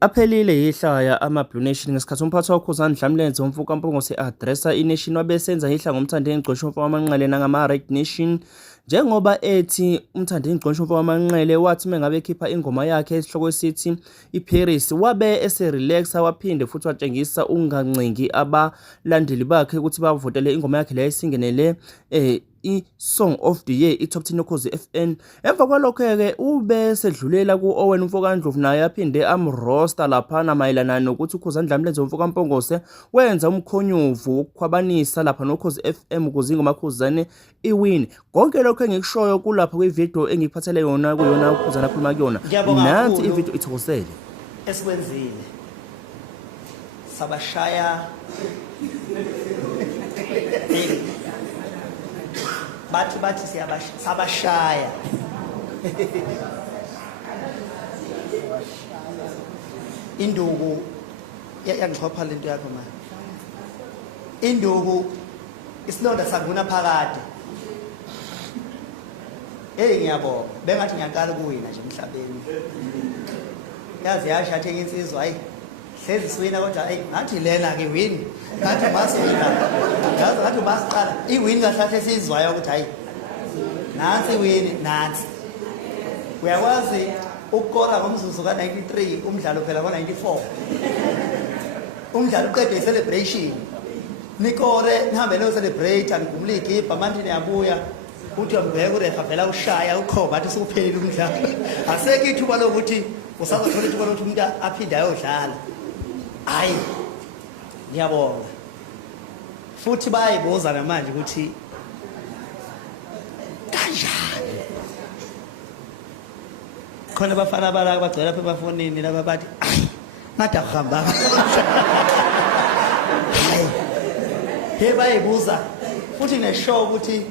Aphelile Ihlaya ama-Blue Nation ngesikhathi umphathi wakhuzana Dlamlenze umfukampongose adressa i-Nation wabesenza ihla ngomthandengqongqoshe wamanqele nangama-Red Nation njengoba ethi umthandengqongqoshe wamanqele wathi mengabe ekhipha ingoma yakhe esihloko esithi iParis wabe ese-relaxa waphinde futhi watshengisa ukungancengi abalandeli bakhe ukuthi bavotele ingoma yakhe leyo esingenele i-Song of the Year i-Top 10 Ukhozi FN. Emva kwalokho-ke ube sedlulela ku-Owen Mfokandlovu naye aphinde amrosta laphana mayelana nokuthi uKhuzani Dlamlenze umfukampongose wenza umkhonyovu wokukhwabanisa lapha noKhozi FM ukuze ingoma Khuzani iwini. Konke lokho engikushoyo kulapha kwivideo engiphathele yona kuyona uKhuzani akhuluma kuyona. Nansi ivideo ithokozele. Esikwenzile sabashaya bathi sabashaya induku yangichopha lento yakho manje. Induku isilonda saguna phakade. Ngiyabonga bengathi ngiyaqala ukuwina nje emhlabeni. Yazi yashathe insizwa hayi hlezi siwina kodwa ngathi lena ke win ngathi maswina yazi ngathi basiqala iwin ngahlahle sizwayo ukuthi hayi nansi win nansi uyakwazi ukukora ngomzuzu ka93 umdlalo phela ngo94 umdlalo uqede celebration nikore nihambe lo celebrate angigumule igipa manje niyabuya uthi uyambheka urefa phela ushaya ukhoba athi sukuphelile umdlalo aseke ithuba lokuthi usazothola ithuba lokuthi umuntu aphinde ayodlala. Hayi ngiyabonga futhi bayibuza namanje ukuthi kanjani khona bafana balaka bagcwela lapha ebafonini laba bathi ngathi akuhamba he bayibuza futhi neshow ukuthi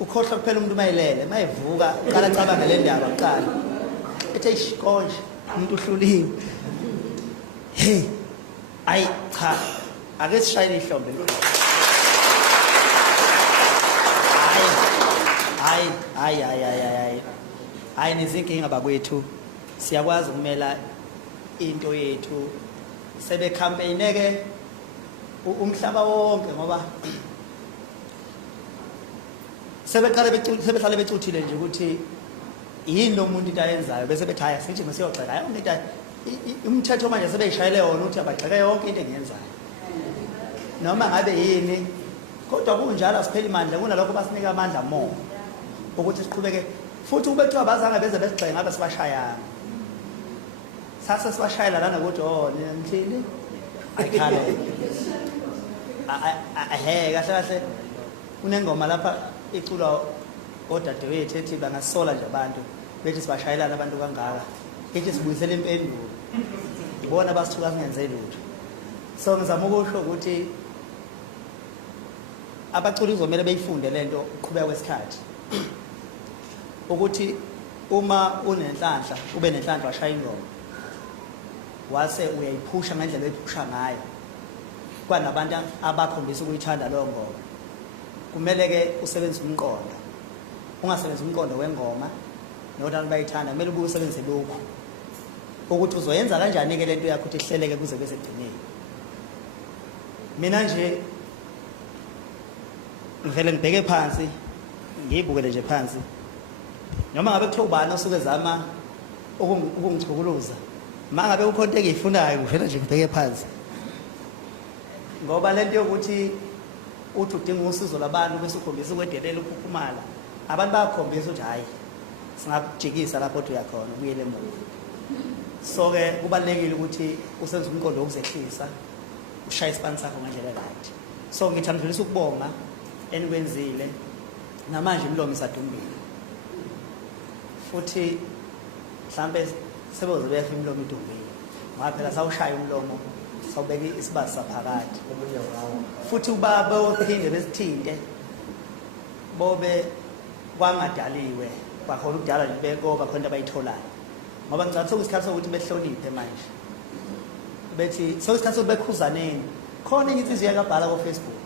ukhohlwa kuphela umuntu mayilele mayivuka qala cabanga le ndaba kuqala ethe isikonje umuntu uhluliwe. Hey, cha, ake sishayele ihlombe. Hayi nizinkinga bakwethu. Siyakwazi ukumela into yethu. Sebe campaign ke umhlaba wonke ngoba sebehlale becuthile nje ukuthi yini lo muntu into ayenzayo bese bethaya sithi masiyogxeka hayi into umthetho manje sebeyishayele wona uthi abagxeke yonke into engiyenzayo noma ngabe yini kodwa kunjalo asipheli mandla kunalokho basinika amandla mo ukuthi siqhubeke futhi ube kuthiwa bazange beze besigxeke ngabe sibashayanga sase sibashayela lana ukuthi ngihlili ayikhalo kahle kunengoma lapha iculwa odadewethu ethi bangasola nje abantu bethi sibashayelana abantu kangaka ethi sibuyisele impendulo bona basithuka singenze lutho. So ngizama ukusho ukuthi abaculi uzomela beyifunde lento uqhubeka kwesikhathi ukuthi uma unenhlanhla ube nenhlanhla washaya ingoma wase uyayiphusha ngendlela ephusha ngayo kwanabantu abakhombisa ukuyithanda lo ngoma kumele ke usebenzise umqondo ungasebenzisa umqondo wengoma nodani bayithanda kumele ube usebenzise lokho ukuthi uzoyenza kanjani ke lento yakho ukuthi ihleleke kuze bese gcineni. Mina nje ngivele ngibheke phansi ngiyibukele nje phansi noma ngabe kuthiwa ubani osuke zama ukungichukuluza mangabe ukhonto engiyifunayo ngivele nje ngibheke phansi ngoba lento yokuthi uthi udinga usizo labantu bese ukhombisa ukwedelela ukhukhumala abantu bayakhombisa ukuthi hayi singakujikisa lapho uthi uyakhona ubuyele emuva. So ke kubalekile ukuthi usenze umqondo wokuzehlisa ushaya isipani sakho ngendlela right. So ngithandulisa ukubonga enikwenzile namanje imlomo isadumbile futhi mhlambe sebezobe befa imlomo idumbile ngoba phela sawushaya umlomo sawubeka isibasi saphakathi futhi ubaba ophinde besithinte bobe kwangadaliwe bakhona ukudala nje bekoba khona abayitholayo ngoba ngicathi sokusikhathi sokuthi behloniphe manje bethi sokusikhathi sokuthi bekhuzaneni khona inhliziyo yakabhala ku Facebook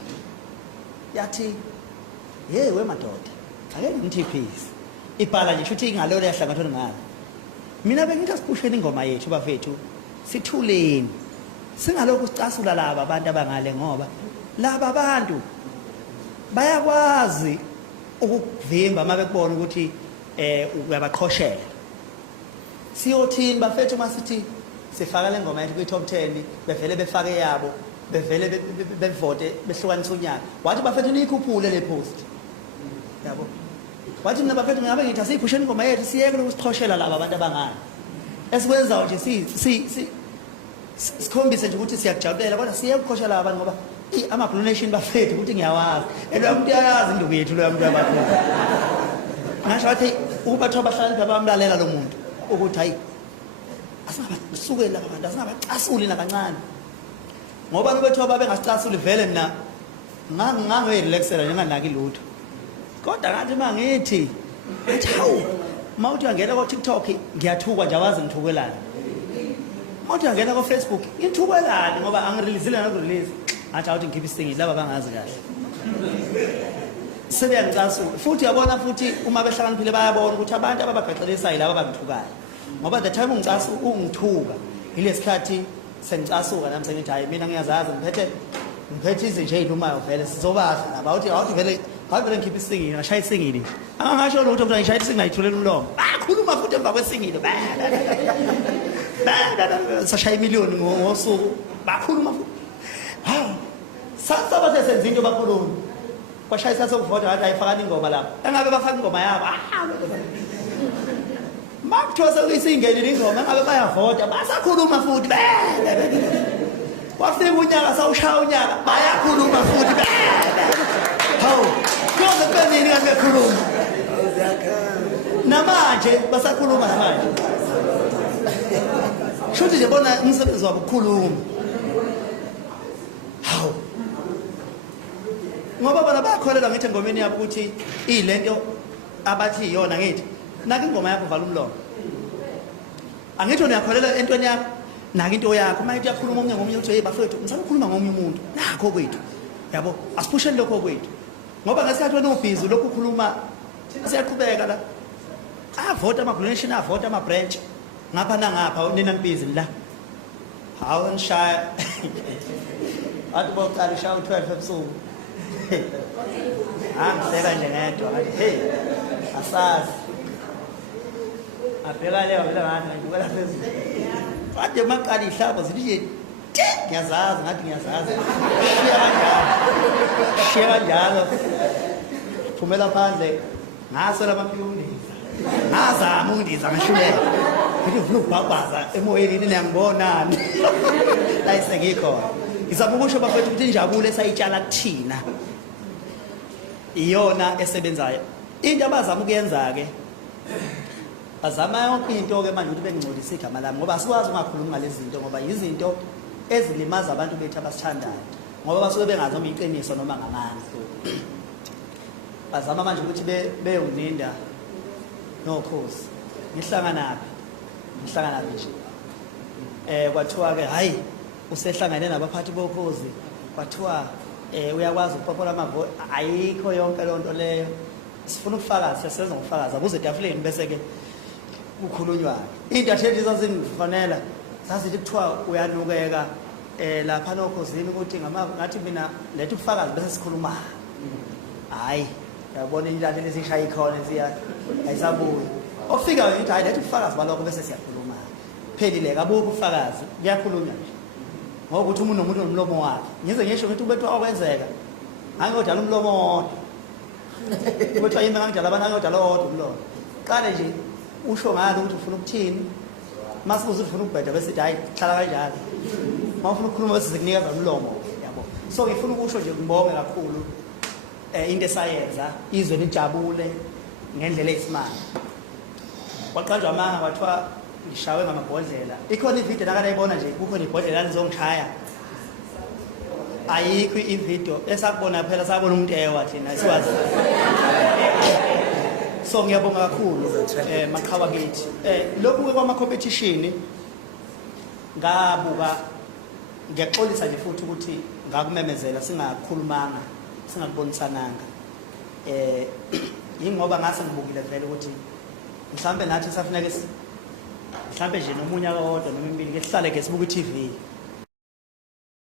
yathi hey we madoda ake ngimthi peace ibhala nje futhi ingalo lehlangathona ngalo mina bengithi asiphusheni ingoma yethu bafethu sithuleni singalokhu sicasula laba abantu abangale ngoba laba abantu bayakwazi ukuvimba mabekubona ukuthi uyabaqhoshela siyothini bafethu masithi sifaka le ngoma yethu kwi-top 10 bevele befake yabo bevele bevote behlukanisa unyaka wathi bafethu niyikhuphule le post yabo wathi mina bafethu ngabe ngithi asiyiphusheni ingoma yethu siyeke lokusixhoshela laba abantu abangani esikwenzayo nje sikhombise nje ukuthi siyakujabulela kodwa siye ukukhoshela abantu ngoba ama-Blue Nation bafethu ukuthi ngiyawazi loya muntu uyayazi induku yethu loya muntu yabakhulu ngasho wathi ukubathiwa abahlali bamlalela lo muntu ukuthi hayi asingabasukeli laba bantu asingabacasuli nakancane ngoba nobethiwa babengasicasuli vele mina ngangoyirelaxela njenganaki lutho kodwa ngathi uma ngithi hawu uma uthi uyangena ko-TikTok ngiyathuka nje awazi ngithukelani uma uthi uyangena ko-Facebook ngithukelani ngoba angirelizile nakurelease ngathi awuthi ngikhiphe isingile laba bangazi kahle sebeyangicasula futhi uyabona futhi uma behlakaniphile bayabona ukuthi abantu ababagaxelisayo laba bangithukayo ngoba the time ungithuka yile sikhathi sengicasuka nami sengithi hayi mina ngiyazazi ngiphethe izinto ey'lumayo vele sizobasha nabo awuthi vele ngikhiphe isingile ngashaya isingile angangasho lutho ukuthi ngishaya isingile ngayithulela umlomo bakhuluma futhi emva kwesingile sashaya imiliyoni ngosuku bakhuluma futhi hawu sabathe senza into bakhuluma kwashayisa sokuvota ngathi ayifakani ingoma lapho engabe bafaka ingoma yabo makuthiwa sekuyisingene ingoma engabe bayavota basakhuluma futhi wafika unyaka sawushaya unyaka bayakhuluma futhi hawu kuyoze kube nini kanti bekhuluma namanje basakhuluma namanje shuthi nje bona umsebenzi wabo ukukhuluma hawu ngoba bona bayakholela ngithi engomeni yabo ukuthi ilento abathi iyona ngithi naka ingoma yakho vala umlomo angithi uyakholela entweni yakho naka into yakho uma uyakhuluma omunye ngomunye uthi hey bafethu ngisaba ukukhuluma ngomunye umuntu nakho kwethu yabo asiphusheni lokho kwethu ngoba ngesikhathi wena ubhizi lokhu ukhuluma siyaqhubeka la avota ama-Blue Nation avota ama-branch ngapha nangapha nina mbhizi la hawu ngishaya athi bokuqala ushaya u-12 ebusuku angihleka nje ngedwa ngathi hey asazi abheka leyo vele ngathi ngibukela phezulu kade maqala ihlaba zithi nje ngiyazazi ngathi ngiyazazi shiya kanjalo phumela phandle ngasola amapiyonisa ngazama ukundiza ngashuleka ngithi ufuna ukubhabhaza emoyeni niyangibonani la isengikhona ngizama ukusho bafethu ukuthi injabulo esayitshala kuthina iyona esebenzayo into abazama ukuyenza-ke bazama yonke into-ke manje ukuthi bengingcolise igama lami ngoba sikwazi ungakhulumi ngalezi zinto ngoba yizinto ezilimaza abantu bethu abasithandayo ngoba basuke bengazi noma iqiniso noma ngamandla bazama manje ukuthi beyonginda nokhozi ngihlanganaphi nje kwathiwa-ke hhayi usehlangane nabaphathi bokhozi kwathiwa uyakwazi ukupopola amavoti ayikho yonke loo nto leyo sifuna ukufakaza siyasebenza ngokufakaza kuze etafuleni bese-ke kukhulunywayo into atheli zazingifonela zazithi kuthiwa uyanukeka lapha nokhosini ukuthi ngathi mina letha ubufakazi bese sikhuluma hhayi yabona inyathelo ezishaye ikhona ayisabuyi ofikayo ngithi hayi letha ubufakazi balokho bese siyakhuluma phelile kabukho ubufakazi kuyakhulunywa nje ngokuthi umuntu nomuntu nomlomo wakhe ngize ngisho ngithi ubethu okwenzeka angiyodala umlomo wodwa ubethu yimi ngangidala abantu angiyodala owodwa umlomo qale nje usho ngalo ukuthi ufuna ukuthini masibuze ufuna ukubheda bese hayi hlala kanjalo uma ufuna ukukhuluma bese sikunikeza umlomo yabo so ngifuna ukusho nje ngibonge kakhulu into esayenza izwe lijabule ngendlela eyisimanga kwaqanjwa amanga kwathiwa ngishawe ngamabhodlela ikhona ividiyo nakadayibona nje kukhona ibhodlela lizongishaya ayikho ividiyo esakubona phela sakubona umuntu thina siwazi so ngiyabonga kakhulu maqhawa kithi lokhu-ke kwama-competition ngabuka ngiyaxolisa nje futhi ukuthi ngakumemezela singakhulumanga singakubonisananga yingoba ngase ngibukile vele ukuthi mhlawumbe nathi safuneke mhlambe nje nomunyaka owodwa noma emibili ke sihlale ke sibuka i-TV